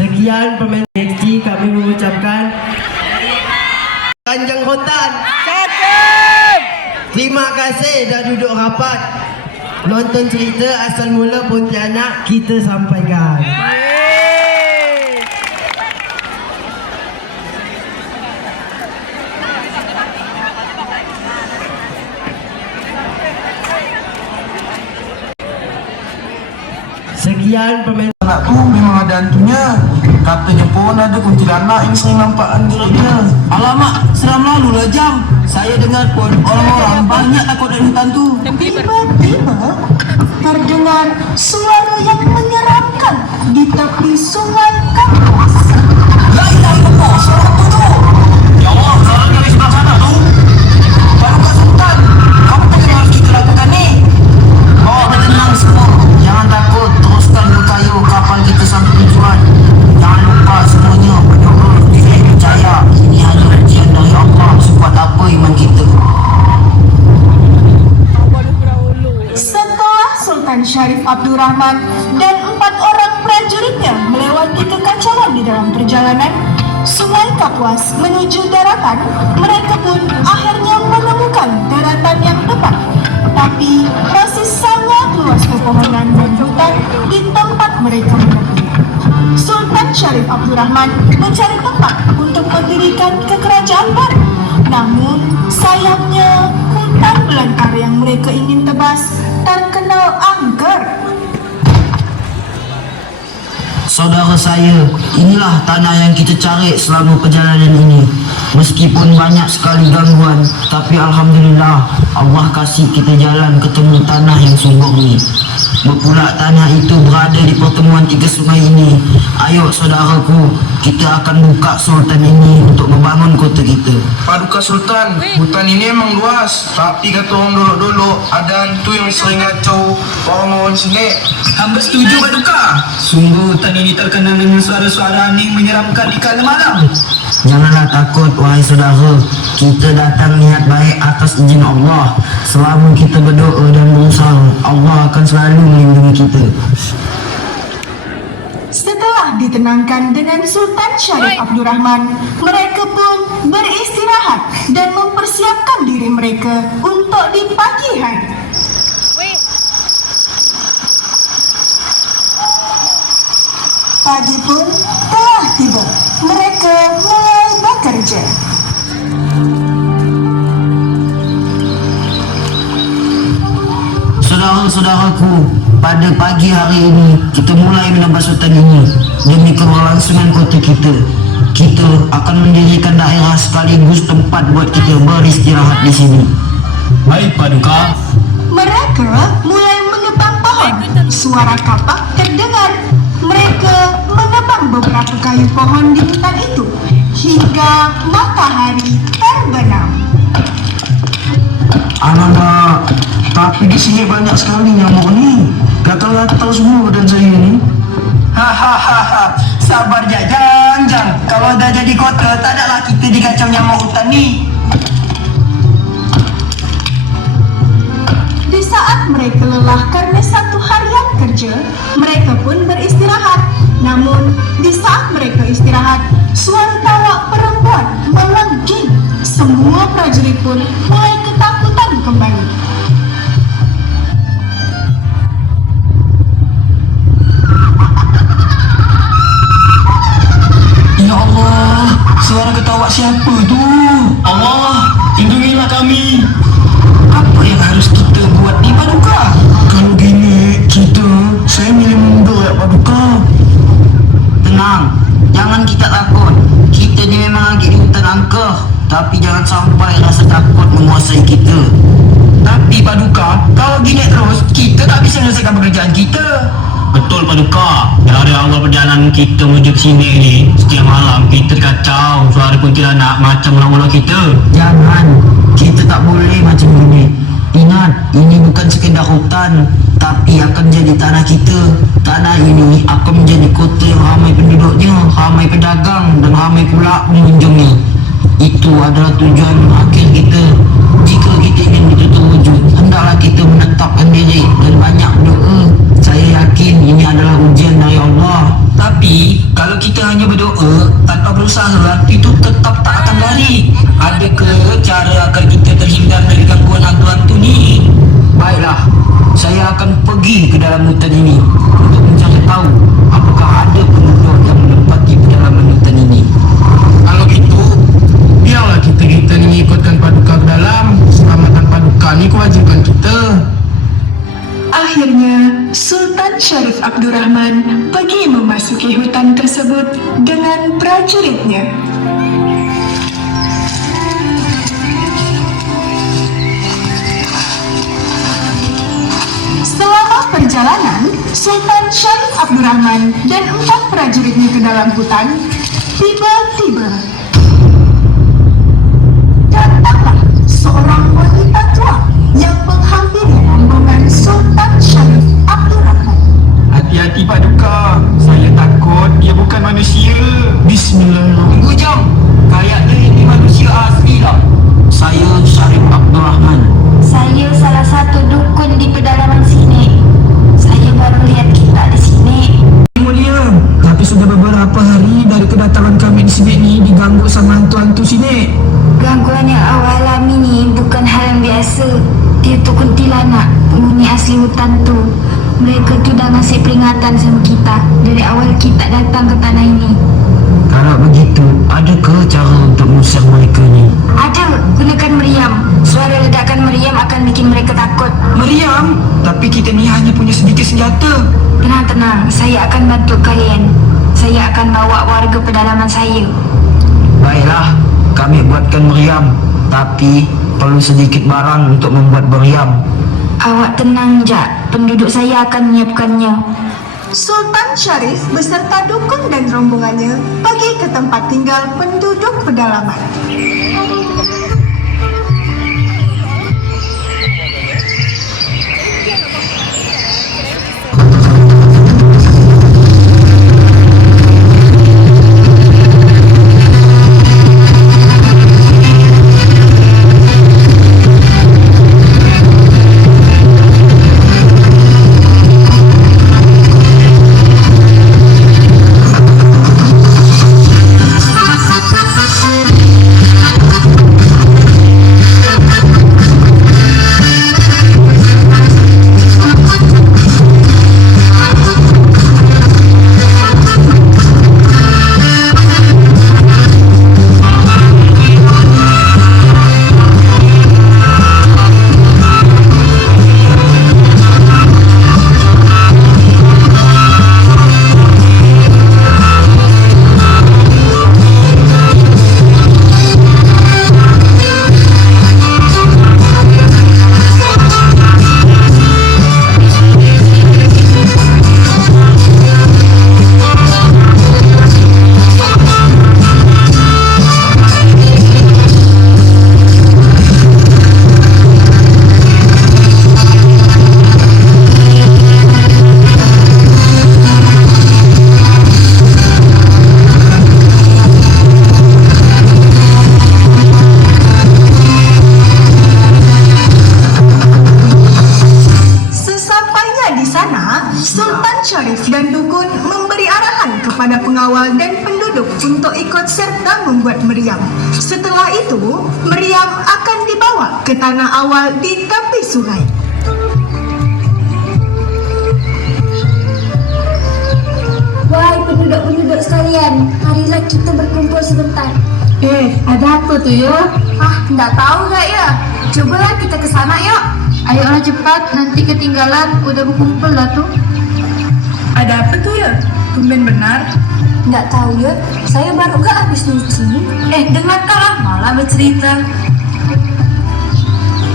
Sekian pemain NXT, kami mengucapkan Kanjeng Hutan. Terima kasih dah duduk rapat. Nonton cerita asal mula Pontianak kita sampaikan. Sekian pemain. Anakku memang ada hantunya. Katanya pun ada kuntilanak yang sering nampakkan dirinya. Alamak, seram lalu lah Jam. Saya dengar pun orang-orang banyak takut dari hutan tu. Tiba-tiba terdengar suara yang menyeramkan di tepi sungai Kapuas. La ilaha illallah, suara hantu tu. Ya Allah, suara dari sebelah sana tu. Baru kat Sultan. Apa yang harus kita lakukan ni? Oh, tenang semua. Jangan takut. Teruskan berkayu kapal kita sampai tujuan. Jangan lupa semuanya berdoa. Saya percaya ini hanya ujian dari Allah. Support apa iman kita. Setelah Sultan Syarif Abdurrahman dan 4 orang prajuritnya melewati kekacauan di dalam perjalanan Sungai Kapuas menuju daratan, mereka pun akhirnya menemukan daratan yang tepat. Tapi masih sangat luas pepohonan dan hutan di tempat mereka menepi. Sultan Syarif Abdurrahman mencari tempat untuk mendirikan kekerajaan baru. Namun sayangnya hutan belantara yang mereka ingin tebas terkenal angker. Saudara saya, inilah tanah yang kita cari selama perjalanan ini. Meskipun banyak sekali gangguan, tapi Alhamdulillah Allah kasih kita jalan ketemu tanah yang subur ni. Berpula tanah itu berada di pertemuan 3 sungai ini. Ayo saudaraku, kita akan buka sultan ini untuk membangun kota kita. Paduka Sultan, hutan ini emang luas. Tapi kata orang dulu-dulu, ada hantu yang sering ngacau orang-orang sini. Hamba setuju Paduka. Sungguh hutan ini terkenal dengan suara-suara anjing menyeramkan di kala malam. Janganlah takut wahai saudara. Kita datang niat baik atas izin Allah. Selama kita berdoa dan berusaha, Allah akan selalu melindungi kita. Setelah ditenangkan dengan Sultan Syarif Abdurrahman, mereka pun beristirahat dan mempersiapkan diri mereka untuk di pagi hari. Pagi pun telah tiba. Mereka mulai bekerja. Saudara-saudaraku, pada pagi hari ini kita mulai menambah sultan ini demi keberlangsungan kota kita. Kita akan mendirikan daerah sekaligus tempat buat kita beristirahat di sini. Baik Paduka. Mereka mulai menebang pohon. Suara kapak terdengar. Mereka menebang beberapa kayu pohon di hutan itu hingga matahari terbenam. Alamak, tapi di sini banyak sekali nyamuk ni. Gatal-gatal semua badan saya ni. Hahaha, sabar Jang. Kalau dah jadi kota, tak adalah kita dikacau nyamuk hutan ni. Di saat mereka lelah karena satu harian kerja, mereka pun beristirahat. Namun, di saat mereka istirahat, suara tawa perempuan melengging. Semua prajurit pun mulai ketakutan kembali. Ya Allah, suara ketawa siapa tu? Allah, lindungilah kami. Apa yang harus kita buat ni Paduka? Kalau gini, saya milih mundur ya Paduka. Tenang, jangan kita takut. Kita ni memang lagi di hutan angker. Tapi jangan sampai rasa takut menguasai kita. Tapi Paduka, kalau gini terus, kita tak bisa menyelesaikan pekerjaan kita. Betul Paduka, dari awal perjalanan kita menuju ke sini ni, setiap malam kita kacau suara kuntilanak macam ulang-ulang kita. Jangan, kita tak boleh macam ini. Ingat, ini bukan sekedar hutan, tapi akan jadi tanah kita. Tanah ini akan menjadi kota yang ramai penduduknya, ramai pedagang dan ramai pula pengunjungnya. Itu adalah tujuan akhir kita. Jika kita ingin itu terwujud, hendaklah kita menetapkan diri dan banyak doa. Saya yakin ini adalah ujian dari Allah. Tapi, kalau kita berusaha, itu tetap tak akan lari. Ada ke cara agar kita terhindar dari gangguan hantu-hantu ni? Baiklah, saya akan pergi ke dalam hutan ini untuk mencari tahu apakah ada penduduk yang menempati pedalaman hutan ini. Kalau gitu, biarlah kita ni ikutkan paduka ke dalam. Selamatan paduka ni kewajiban kita. Akhirnya, Sultan Syarif Abdurrahman pergi memasuki hutan tersebut dengan prajuritnya. Selama perjalanan, Sultan Syarif Abdurrahman dan 4 prajuritnya ke dalam hutan, tiba-tiba datanglah seorang wanita tua yang menghampiri rombongan Sultan Syarif Abdurrahman. Hati-hati paduka, saya takut dia bukan manusia. Bismillahirrahmanirrahim. Tunggu jom, kayaknya ini manusia asli lah. Saya Syarif Abdurrahman. Saya salah satu dukun di pedalaman sini. Saya baru lihat kita di sini. Mulia, tapi sudah beberapa hari dari kedatangan kami di sini ni diganggu sama hantu-hantu sini. Gangguan yang awak alami ni bukan hal yang biasa. Dia tu kuntilanak, penghuni asli hutan tu. Mereka tu dah ngasih peringatan sama kita dari awal kita datang ke tanah ini. Kalau begitu, adakah cara untuk mengusir mereka ni? Ada, gunakan meriam. Suara ledakan meriam akan bikin mereka takut. Meriam, tapi kita ni hanya punya sedikit senjata. Tenang-tenang, saya akan bantu kalian. Saya akan bawa warga pedalaman saya. Baiklah, kami buatkan meriam. Tapi perlu sedikit barang untuk membuat meriam. Awak tenang, Jak. Penduduk saya akan menyiapkannya. Sultan Syarif beserta dukun dan rombongannya pergi ke tempat tinggal penduduk pedalaman. Syarif dan dukun memberi arahan kepada pengawal dan penduduk untuk ikut serta membuat meriam. Setelah itu, meriam akan dibawa ke tanah awal di tepi sungai. Wahai penduduk-penduduk sekalian, marilah kita berkumpul sebentar. Ada apa tu ya? Tak tahu tak ya? Cobalah kita ke sana yuk. Ayolah cepat, nanti ketinggalan, udah berkumpul lah tu. Ada apa tu ya? Tumben benar. Nggak tahu ya, saya baru gak habis nyuci. Dengarkanlah malah bercerita.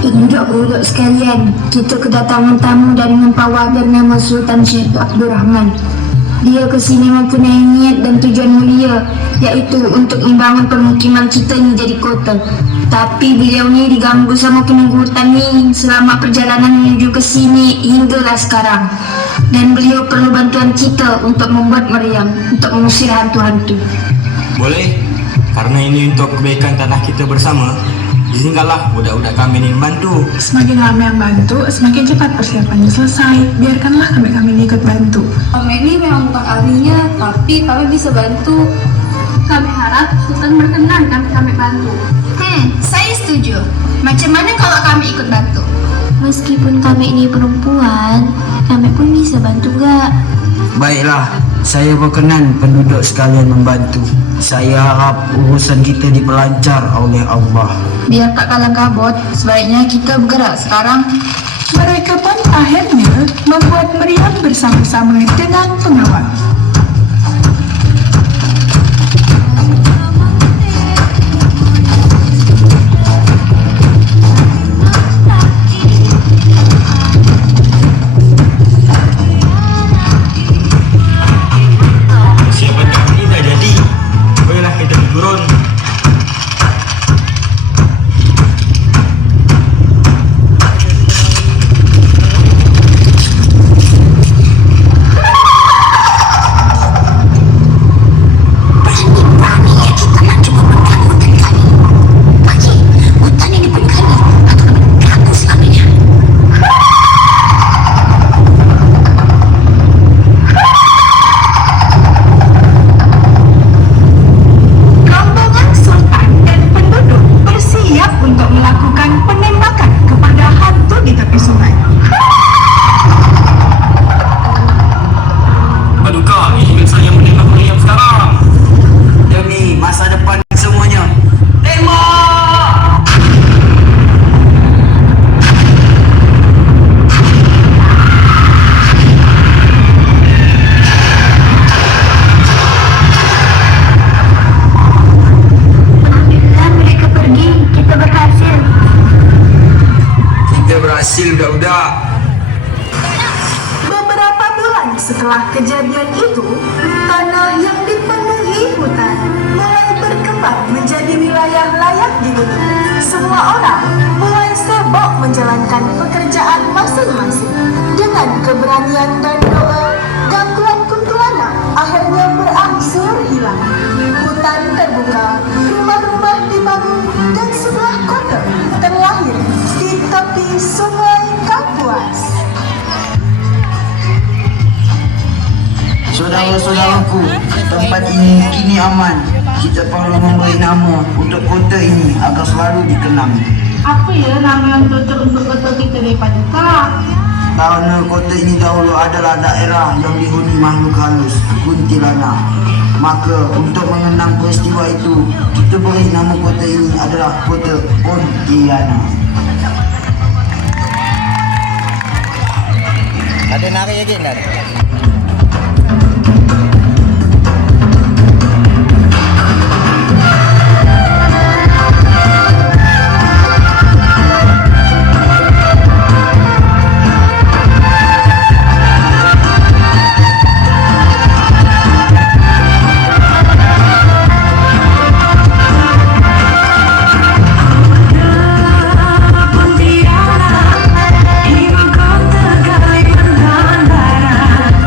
Penduduk-penduduk sekalian, kita kedatangan tamu dari mempawah bernama Sultan Syarif Abdurrahman. Dia kesini mempunyai niat dan tujuan mulia, yaitu untuk membangun permukiman kita ni jadi kota. Tapi beliau ni diganggu sama penunggu hutan ni selama perjalanan menuju ke sini hinggalah sekarang. Dan beliau perlu bantuan kita untuk membuat meriam, untuk mengusir hantu-hantu. Boleh, karena ini untuk kebaikan tanah kita bersama. Izinkanlah budak-budak kami ini membantu. Semakin lama yang bantu, semakin cepat persiapannya selesai. Biarkanlah kami ini ikut bantu. Kami ini memang bukan ahlinya, tapi kami bisa bantu. Kami harap Sultan berkenan kami bantu. Saya setuju. Macam mana kalau kami ikut bantu? Meskipun kami ini perempuan, kami pun bisa bantu gak? Baiklah, saya berkenan penduduk sekalian membantu. Saya harap urusan kita diperlancar oleh Allah. Biar tak kalang kabut, sebaiknya kita bergerak sekarang. Mereka pun akhirnya membuat meriam bersama-sama dengan pengawal. Siapa kami dah jadi. Baiklah kita turun. Rombongan sultan dan penduduk bersiap untuk melakukan penembakan kepada hantu di tepi sungai. Paduka, ini saya menembak meriam sekarang. Demi masa depan semuanya. Alhamdulillah mereka pergi, kita berhasil. Kita berhasil budak-budak. Beberapa bulan setelah kejadian itu, tanah yang dipenuhi hutan mulai berkembang menjadi wilayah layak dihuni. Semua orang mulai sibuk menjalankan pekerjaan masing-masing. Dengan keberanian dan doa, gangguan kuntilanak akhirnya berangsur hilang. Hutan terbuka, rumah-rumah dibangun, dan sebuah kota terlahir di tepi sungai Kapuas. Saudara-saudaraku, tempat ini kini aman. Kita perlu memberi nama untuk kota ini agar selalu dikenang. Apa ya nama yang cocok untuk kota kita ni Paduka? Kerana kota ini dahulu adalah daerah yang dihuni makhluk halus, kuntilanak. Maka untuk mengenang peristiwa itu, kita beri nama kota ini adalah kota Pontianak. Ada nari lagi tak? Ibu kota Kalimantan Barat.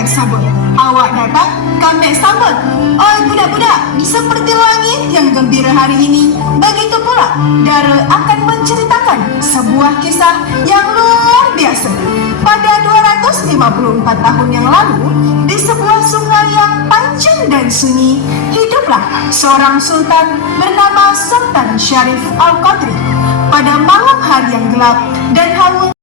sangat sabar. Awak datang, kami sambut. Oh budak-budak, seperti langit yang gembira hari ini, begitu pula Dara akan menceritakan sebuah kisah yang luar biasa. Pada 254 tahun yang lalu, di sebuah sungai yang panjang dan sunyi, hiduplah seorang sultan bernama Sultan Syarif Al-Qadri. Pada malam hari yang gelap dan hawa